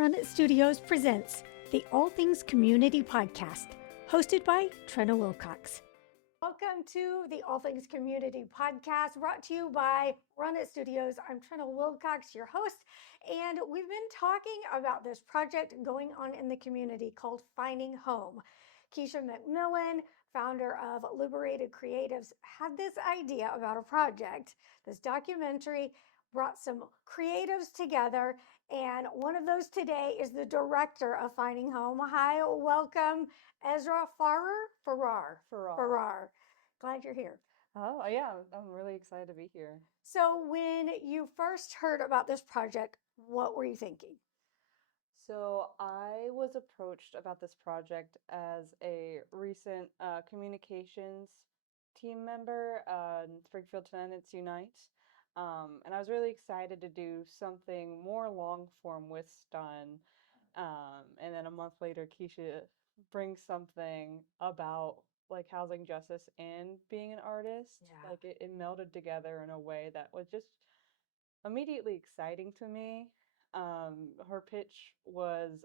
Run It Studios presents the All Things Community Podcast, hosted by Trina Wilcox. Welcome to the All Things Community Podcast, brought to you by Run It Studios. I'm Trina Wilcox, your host, and we've been talking about this project going on in the community called Finding Home. Keisha McMillan, founder of Liberated Creatives, had this idea about a project. This documentary brought some creatives together, and one of those today is the director of Finding Home. Hi, welcome, Ezra Farrar. Glad you're here. Oh, yeah, I'm really excited to be here. So, when you first heard about this project, what were you thinking? So, I was approached about this project as a recent communications team member in Springfield Tenants Unite. And I was really excited to do something more long form with Stun. And then a month later, Keisha brings something about like housing justice and being an artist. Yeah. Like it melded together in a way that was just immediately exciting to me. Her pitch was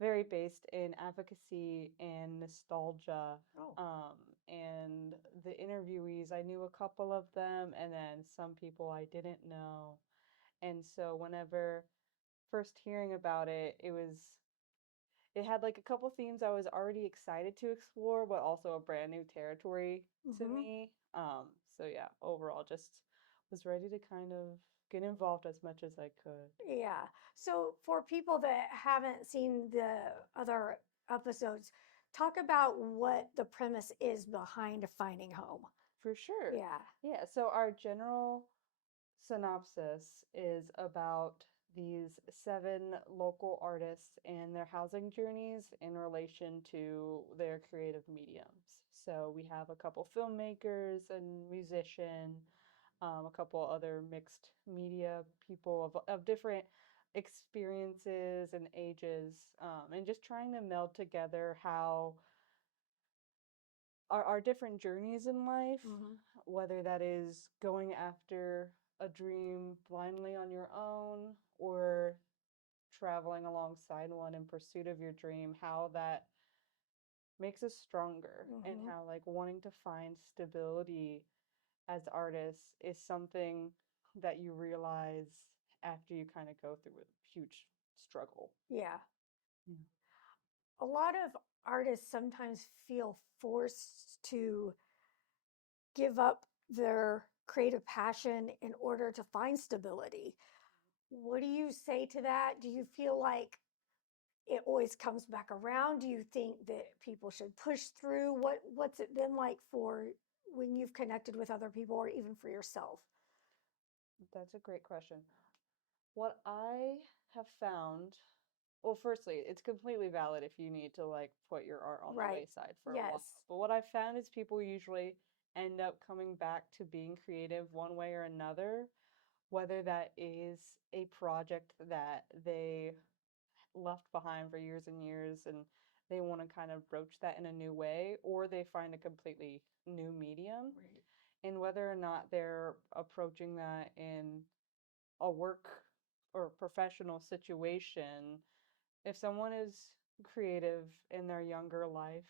very based in advocacy and nostalgia. Oh. And the interviewees, I knew a couple of them, and then some people I didn't know. And so whenever first hearing about it, it had like a couple themes I was already excited to explore, but also a brand new territory to Mm-hmm. me. So yeah, overall, just was ready to kind of get involved as much as I could. Yeah. So, for people that haven't seen the other episodes, talk about what the premise is behind Finding Home. For sure. Yeah. Yeah, so our general synopsis is about these seven local artists and their housing journeys in relation to their creative mediums. So we have a couple filmmakers and musician, a couple other mixed media people of different experiences and ages, and just trying to meld together how our different journeys in life, Mm-hmm. whether that is going after a dream blindly on your own or traveling alongside one in pursuit of your dream, how that makes us stronger, and Mm-hmm. how like wanting to find stability as artists is something that you realize after you kind of go through a huge struggle. Yeah. Yeah. A lot of artists sometimes feel forced to give up their creative passion in order to find stability. What do you say to that? Do you feel like it always comes back around? Do you think that people should push through? What's it been like for when you've connected with other people or even for yourself? That's a great question. What I have found, well, firstly, it's completely valid if you need to like put your art on the Right. wayside for a while. Yes. But what I've found is people usually end up coming back to being creative one way or another, whether that is a project that they left behind for years and years and they want to kind of broach that in a new way, or they find a completely new medium. Right. And whether or not they're approaching that in a work or professional situation, if someone is creative in their younger life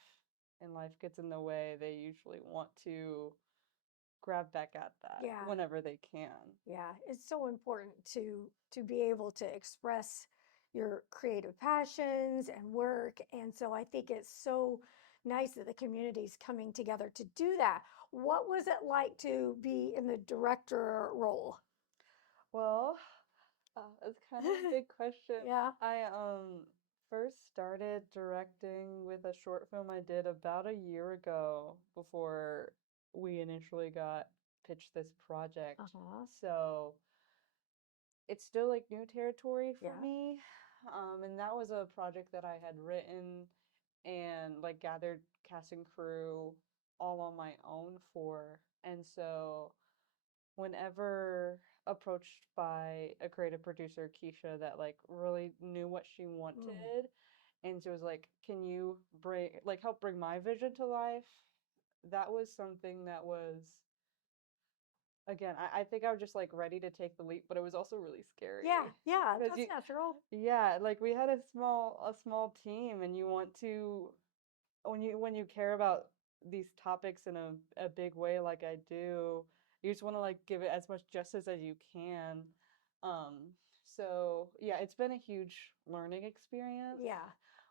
and life gets in the way, they usually want to grab back at that Yeah. whenever they can. Yeah, it's so important to be able to express your creative passions and work. And so I think it's so nice that the community is coming together to do that. What was it like to be in the director role? Well, it's kind of a big question. Yeah. I first started directing with a short film I did about a year ago before we initially got pitched this project. Uh-huh. So it's still like new territory for Yeah. me. And that was a project that I had written and like gathered cast and crew all on my own for. And so whenever approached by a creative producer, Keisha, that like really knew what she Mm. wanted, and she was like, "Can you help bring my vision to life?" That was something that was again, I think I was just like ready to take the leap, but it was also really Yeah, scary yeah, because that's natural. yeah, like we had a small team, and you want to when you care about these topics in a big way like I do, you just want to like give it as much justice as you can. Um, so yeah, it's been a huge learning experience, Yeah,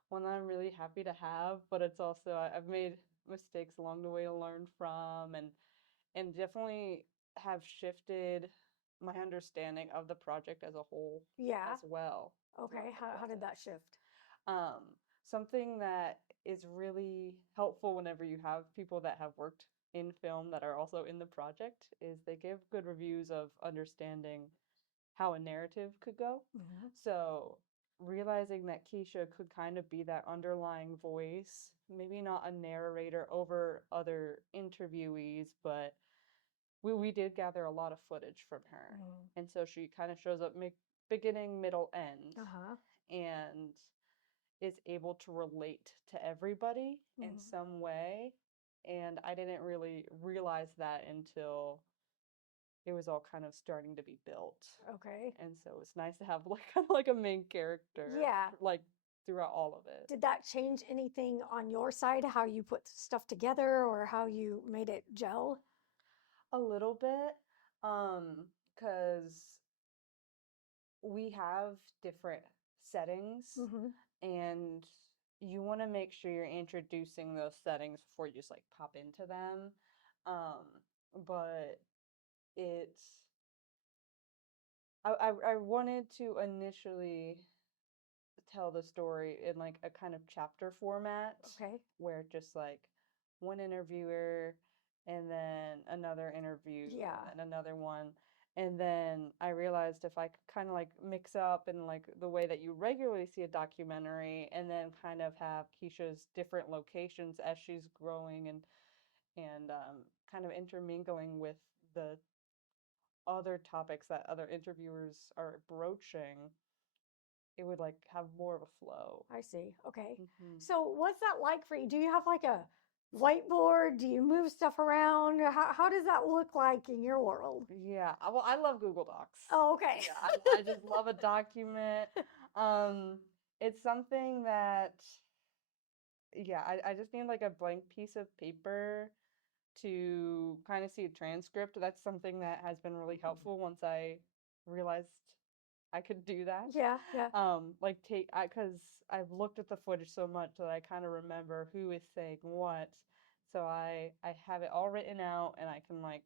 one that I'm really happy to have, but it's also I've made mistakes along the way to learn from, and definitely have shifted my understanding of the project as a whole yeah. as well Okay, throughout the how did that process. shift? Um, Something that is really helpful whenever you have people that have worked in film that are also in the project is they give good reviews of understanding how a narrative could go. Hmm. So realizing that Keisha could kind of be that underlying voice, maybe not a narrator over other interviewees, but we did gather a lot of footage from her. Mm. And so she kind of shows up beginning, middle, end, Uh-huh. and is able to relate to everybody in Hmm. some way. And I didn't really realize that until it was all kind of starting to be built. Okay. And so it's nice to have like kind of like a main character Yeah. like throughout all of it. Did that change anything on your side, how you put stuff together or how you made it gel? A little bit, because we have different settings, Hmm. and you want to make sure you're introducing those settings before you just like pop into them. Um, but it's I wanted to initially tell the story in like a kind of chapter format Okay. where just like one interviewer and then another interview and Yeah. then another one. And then I realized if I could kind of like mix up in like the way that you regularly see a documentary and then kind of have Keisha's different locations as she's growing and kind of intermingling with the other topics that other interviewers are broaching, it would like have more of a flow. I see. Okay. Hmm. So what's that like for you? Do you have like a whiteboard? Do you move stuff around? How does that look like in your world? Yeah, well, I love Google Docs. Oh, okay. Yeah, I just love a document. Um, it's something that, yeah, I just need like a blank piece of paper to kind of see a transcript. That's something that has been really helpful once I realized I could do that. Yeah, yeah, Like because I've looked at the footage so much that I kind of remember who is saying what. So I have it all written out, and I can like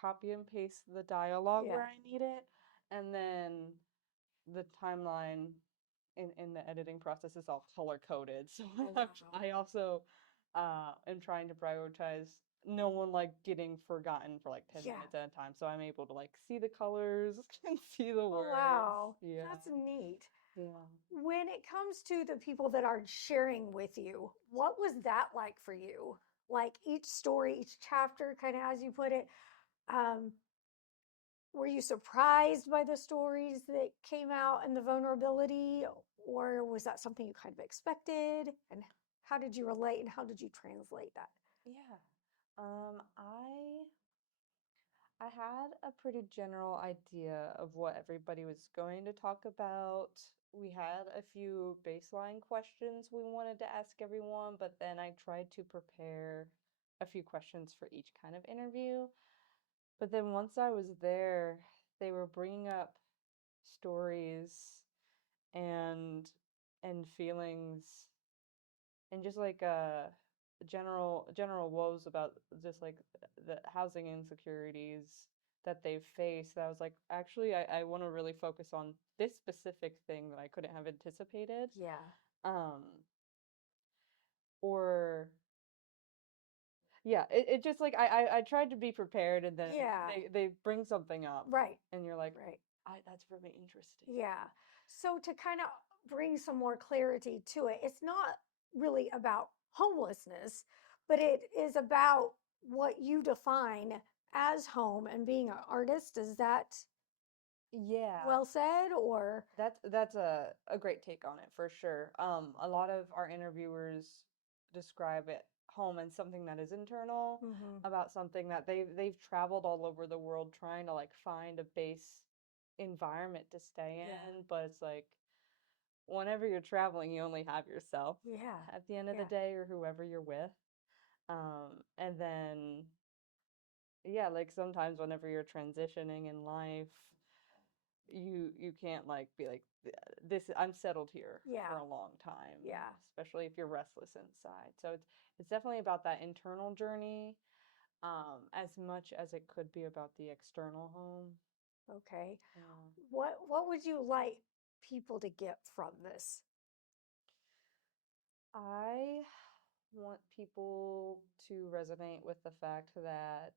copy and paste the dialogue yeah. where I need it, and then the timeline in the editing process is all color coded. So Oh, wow. I also am trying to prioritize no one like getting forgotten for like 10 Yeah. minutes at a time. So I'm able to like see the colors and see the Oh, words. wow. Yeah. That's neat. Yeah. When it comes to the people that are sharing with you, what was that like for you? Like each story, each chapter, kind of as you put it, um, were you surprised by the stories that came out and the vulnerability, or was that something you kind of expected? And how did you relate and how did you translate that? Yeah. I had a pretty general idea of what everybody was going to talk about. We had a few baseline questions we wanted to ask everyone, but then I tried to prepare a few questions for each kind of interview. But then once I was there, they were bringing up stories and feelings and just like general woes about just like the housing insecurities that they've faced. That I was like, actually, I want to really focus on this specific thing that I couldn't have anticipated. Yeah. Um, or yeah, it just like I tried to be prepared, and then Yeah. they bring something up, Right. and you're like, Right. that's really interesting. Yeah. So to kind of bring some more clarity to it, it's not really about homelessness, but it is about what you define as home and being an artist. Is that Yeah, well said or that's a great take on it for sure. A lot of our interviewers describe it home and something that is internal, Mm-hmm. about something that they've traveled all over the world trying to like find a base environment to stay Yeah. in, but it's like whenever you're traveling, you only have yourself Yeah. at the end of the Yeah. day or whoever you're with. And then yeah, like sometimes whenever you're transitioning in life, you can't like be like this I'm settled here Yeah. for a long time, Yeah. especially if you're restless inside. So it's definitely about that internal journey, as much as it could be about the external home. Okay. Yeah. What would you like people to get from this? I want people to resonate with the fact that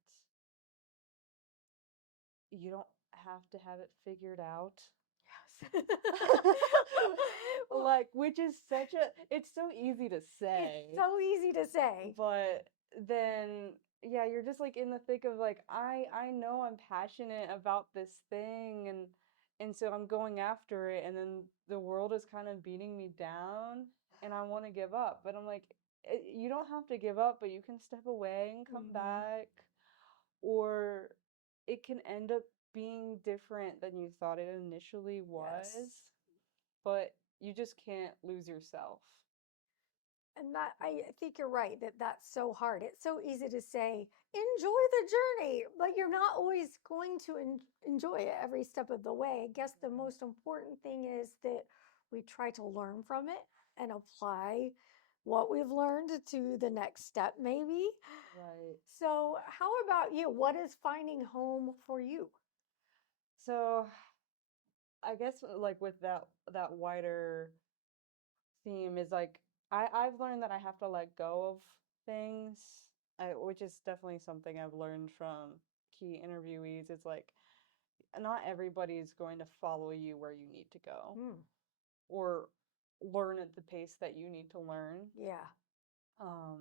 you don't have to have it figured out. Yes. Well, Like, which is such a, it's so easy to it's say, so easy to say. but then, yeah, you're just like in the thick of like, I know I'm passionate about this thing and so I'm going after it, and then the world is kind of beating me down and I want to give up. But I'm like, you don't have to give up, but you can step away and come Mm-hmm. back, or it can end up being different than you thought it initially was, Yes. but you just can't lose yourself. And that I think you're right that that's so hard. It's so easy to say, enjoy the journey, but you're not always going to enjoy it every step of the way. I guess the most important thing is that we try to learn from it and apply what we've learned to the next step, maybe. Right. So, how about you? What is finding home for you? So I guess like with that wider theme is like I've learned that I have to let go of things, which is definitely something I've learned from key interviewees. It's like not everybody's going to follow you where you need to go Hmm. or learn at the pace that you need to learn. Yeah. Um,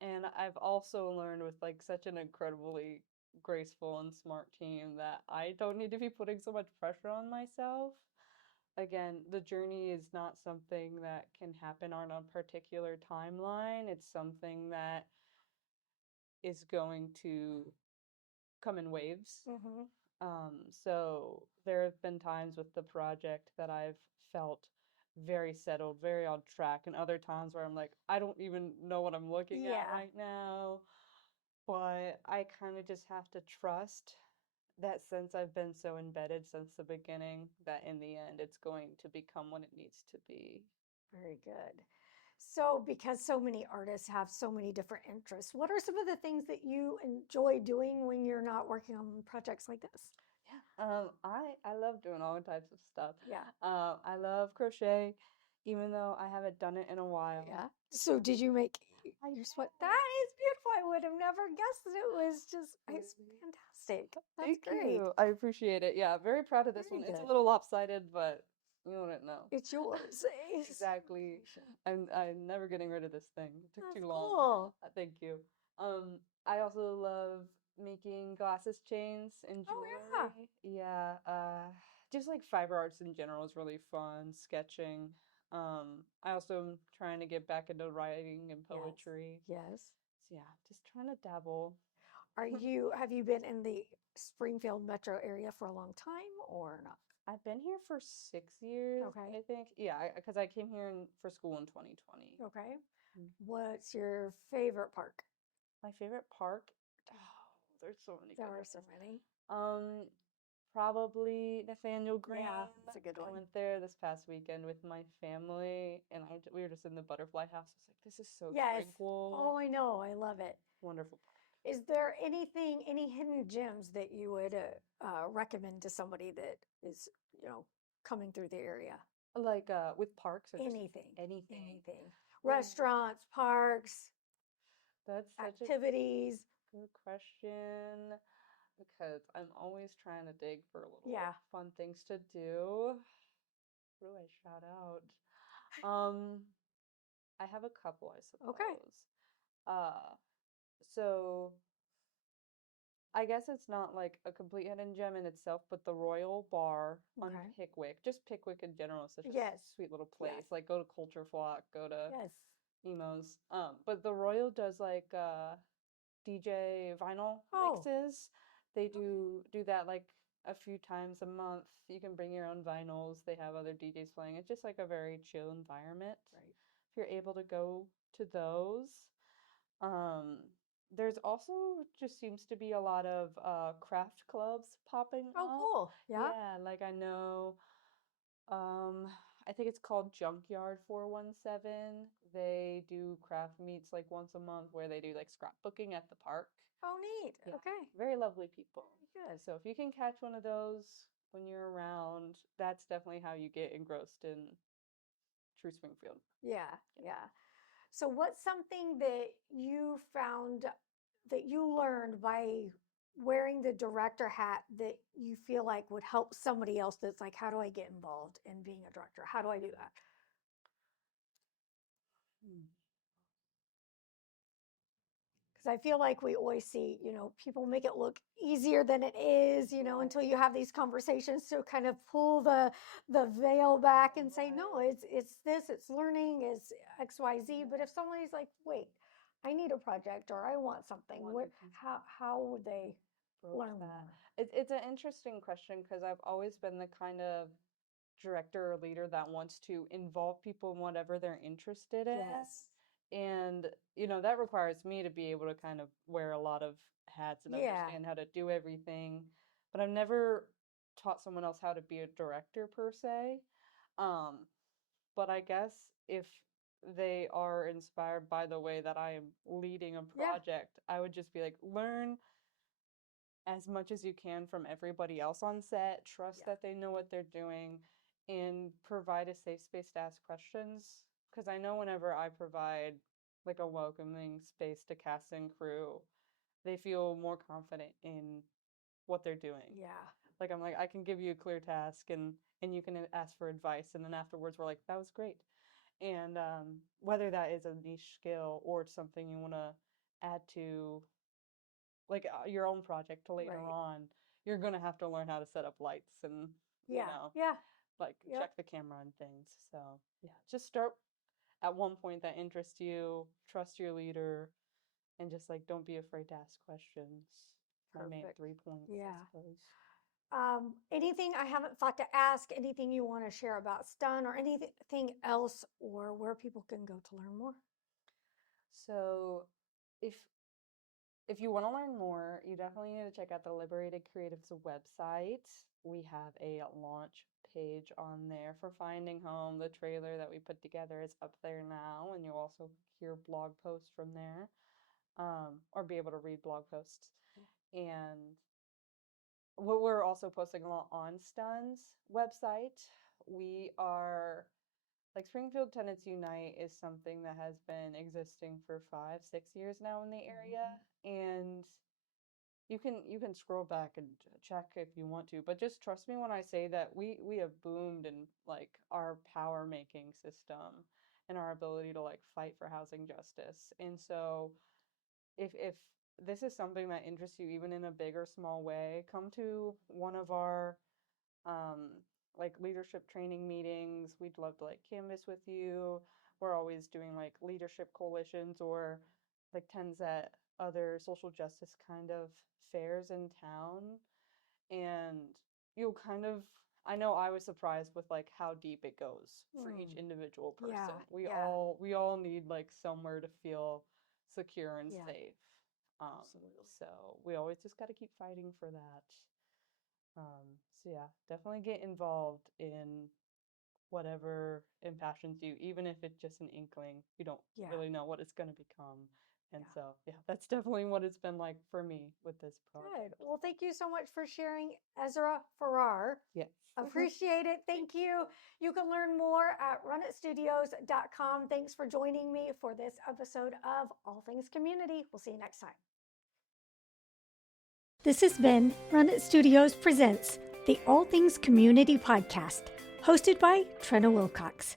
and I've also learned with like such an incredibly graceful and smart team that I don't need to be putting so much pressure on myself. Again, the journey is not something that can happen on a particular timeline. It's something that is going to come in waves. Mm-hmm. So there have been times with the project that I've felt very settled, very on track, and other times where I'm like, I don't even know what I'm looking at Yeah. right now. But I kind of just have to trust that since I've been so embedded since the beginning, that in the end it's going to become what it needs to be. Very good. So, because so many artists have so many different interests, what are some of the things that you enjoy doing when you're not working on projects like this? Yeah. I love doing all types of stuff. Yeah. I love crochet, even though I haven't done it in a while. Yeah. So, did you make I your sweat? did. That is beautiful. I would have never guessed that it was just, it's Really? fantastic. That's Thank great. you. I appreciate it. Yeah, very proud of this Very one. It's a good. little lopsided, but you wouldn't know. It's yours. It's Exactly. creation. I'm never getting rid of this thing. It took That's too long. cool. Thank you. I also love making glasses chains and Oh, yeah. jewelry. Yeah, just like fiber arts in general is really fun. Sketching. I also am trying to get back into writing and Yes. poetry. Yes. So yeah, just trying to dabble. Have you been in the Springfield metro area for a long time or not? I've been here for 6 years, Okay. I think. Yeah, because I came here for school in 2020. Okay. Mm. What's your favorite park? My favorite park? Oh, there's so many There good are ones. so many. Probably Nathaniel Green. Yeah, that's a good I one. went there this past weekend with my family, and we were just in the butterfly house. I was like, this is so Yes. tranquil. Oh, I know. I love it. Wonderful Is there anything, any hidden gems that you would recommend to somebody that is, you know, coming through the area? park. Like with parks or just Anything, anything. anything. Ooh, Restaurants, parks, that's such a activities. good question because I'm always trying to dig for Yeah. little fun things to do. Who do I shout out? Um, I have a couple, I Okay. suppose. Uh, so I guess it's not like a complete hidden gem in itself, but the Royal Bar on Okay. Pickwick, just Pickwick in general, is such a Yes. sweet little Yes. place. Like go to Culture Flock, go to Yes. emos. But the Royal does like DJ vinyl Oh, mixes. They do that like a few times a month. You can bring your own vinyls. They have other DJs playing. It's just like a very chill environment. right. If you're able to go to those. Um, there's also just seems to be a lot of craft clubs popping Oh, up. cool. Yeah. Yeah, like I know um, I think it's called Junkyard 417. They do craft meets like once a month where they do like scrapbooking at the park. Oh, neat. Yeah, Okay. very lovely people. Very good. So if you can catch one of those when you're around, that's definitely how you get engrossed in True Springfield. Yeah. Yeah. Yeah. So, what's something that you found that you learned by wearing the director hat that you feel like would help somebody else that's like, how do I get involved in being a director? How do I do that? Hmm. Because I feel like we always see, people make it look easier than it is, until you have these conversations to kind of pull the veil back and say, no, Right. it's this, it's learning, it's XYZ. But Yeah. if somebody's like, wait, I need a project or I want something, Want what to do how would they broach learn that? more? It's an interesting question because I've always been the kind of director or leader that wants to involve people in whatever they're interested in. Yes. And, that requires me to be able to kind of wear a lot of hats and Yeah. understand how to do everything. But I've never taught someone else how to be a director per se. Um, but I guess if they are inspired by the way that I am leading a Yeah. project, I would just be like, learn as much as you can from everybody else on set, trust Yeah. that they know what they're doing, and provide a safe space to ask questions. Because I know whenever I provide like a welcoming space to cast and crew, they feel more confident in what they're doing. Yeah. Like I'm like, I can give you a clear task and you can ask for advice, and then afterwards we're like, that was great. And whether that is a niche skill or it's something you want to add to like your own project to later Right. on, you're gonna have to learn how to set up lights and Yeah. Yeah. like Yep. check the camera and things. So yeah, just start at one point that interests you, trust your leader, and just like don't be afraid to ask questions. My main Perfect. 3 points, I Yeah. suppose. Anything I haven't thought to ask, anything you want to share about Stun or anything else, or where people can go to learn more? So if if you want to learn more, you definitely need to check out the Liberated Creatives website. We have a launch page on there for Finding Home. The trailer that we put together is up there now, and you'll also hear blog posts from there, or be able to read blog posts. And what we're also posting a lot on Stun's website. We are like Springfield Tenants Unite is something that has been existing for 5, 6 years now in the area, and you can scroll back and check if you want to, but just trust me when I say that we have boomed in like our power making system and our ability to like fight for housing justice. And so if this is something that interests you even in a big or small way, come to one of our um like leadership training meetings. We'd love to like canvas with you. We're always doing like leadership coalitions or like tens at other social justice kind of fairs in town. And you'll kind of I know I was surprised with like how deep it goes for each Mm. individual Yeah. person. We Yeah. all we all need like somewhere to feel secure and Yeah. safe. Absolutely. So we always just got to keep fighting for that. So yeah, definitely get involved in whatever impassions you, even if it's just an inkling. You don't Yeah. really know what it's going to become. And Yeah. so, yeah, that's definitely what it's been like for me with this Good. project. Well, thank you so much for sharing, Ezra Farrar. Yes. Appreciate it. Thank you. You can learn more at runitstudios.com. Thanks for joining me for this episode of All Things Community. We'll see you next time. This has been Run It Studios Presents the All Things Community Podcast, hosted by Trina Wilcox.